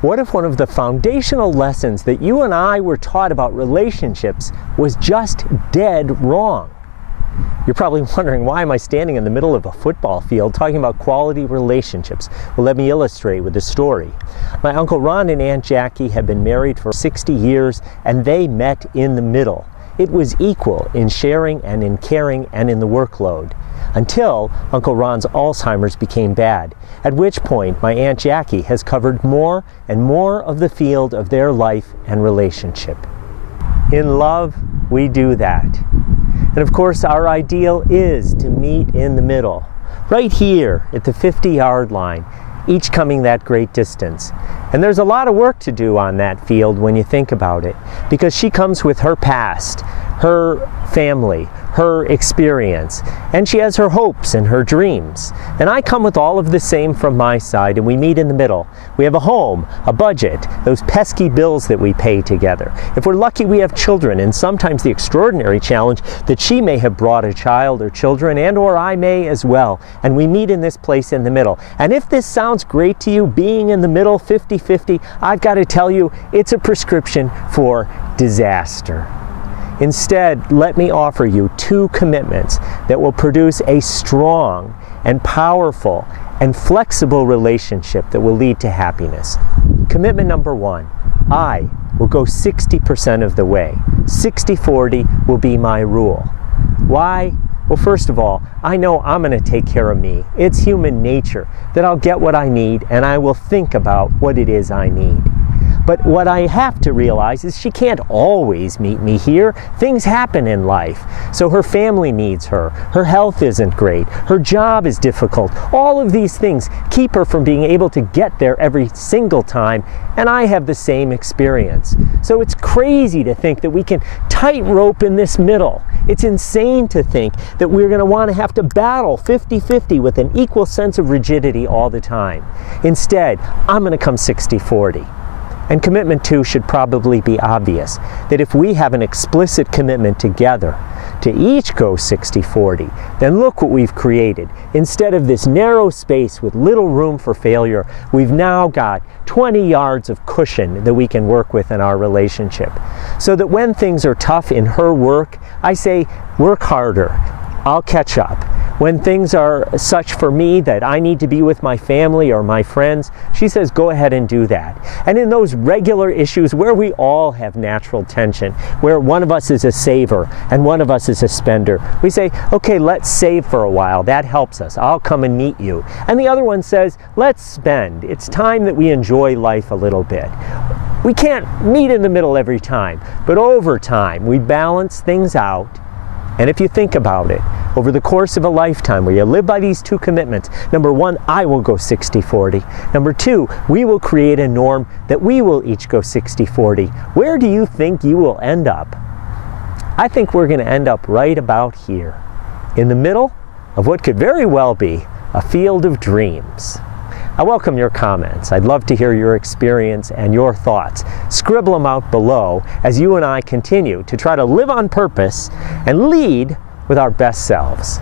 What if one of the foundational lessons that you and I were taught about relationships was just dead wrong? You're probably wondering, why am I standing in the middle of a football field talking about quality relationships? Well, let me illustrate with a story. My Uncle Ron and Aunt Jackie had been married for 60 years, and they met in the middle. It was equal in sharing and in caring and in the workload, until Uncle Ron's Alzheimer's became bad, at which point my Aunt Jackie has covered more and more of the field of their life and relationship. In love, we do that. And of course, our ideal is to meet in the middle, right here at the 50-yard line, each coming that great distance. And there's a lot of work to do on that field when you think about it, because she comes with her past, her family, her experience, and she has her hopes and her dreams. And I come with all of the same from my side, and we meet in the middle. We have a home, a budget, those pesky bills that we pay together. If we're lucky, we have children, and sometimes the extraordinary challenge that she may have brought a child or children, and or I may as well. And we meet in this place in the middle. And if this sounds great to you, being in the middle, 50-50, I've got to tell you, it's a prescription for disaster. Instead, let me offer you two commitments that will produce a strong and powerful and flexible relationship that will lead to happiness. Commitment number one, I will go 60% of the way. 60-40 will be my rule. Why? Well, first of all, I know I'm going to take care of me. It's human nature that I'll get what I need, and I will think about what it is I need. But what I have to realize is she can't always meet me here. Things happen in life. So her family needs her. Her health isn't great. Her job is difficult. All of these things keep her from being able to get there every single time. And I have the same experience. So it's crazy to think that we can tightrope in this middle. It's insane to think that we're going to want to have to battle 50-50 with an equal sense of rigidity all the time. Instead, I'm going to come 60-40. And commitment two should probably be obvious, that if we have an explicit commitment together to each go 60-40, then look what we've created. Instead of this narrow space with little room for failure, we've now got 20 yards of cushion that we can work with in our relationship. So that when things are tough in her work, I say, work harder. I'll catch up. When things are such for me that I need to be with my family or my friends, she says, go ahead and do that. And in those regular issues where we all have natural tension, where one of us is a saver and one of us is a spender, we say, okay, let's save for a while. That helps us. I'll come and meet you. And the other one says, let's spend. It's time that we enjoy life a little bit. We can't meet in the middle every time, but over time, we balance things out. And if you think about it, over the course of a lifetime where you live by these two commitments, number one, I will go 60-40. Number two, we will create a norm that we will each go 60-40. Where do you think you will end up? I think we're going to end up right about here, in the middle of what could very well be a field of dreams. I welcome your comments. I'd love to hear your experience and your thoughts. Scribble them out below as you and I continue to try to live on purpose and lead with our best selves.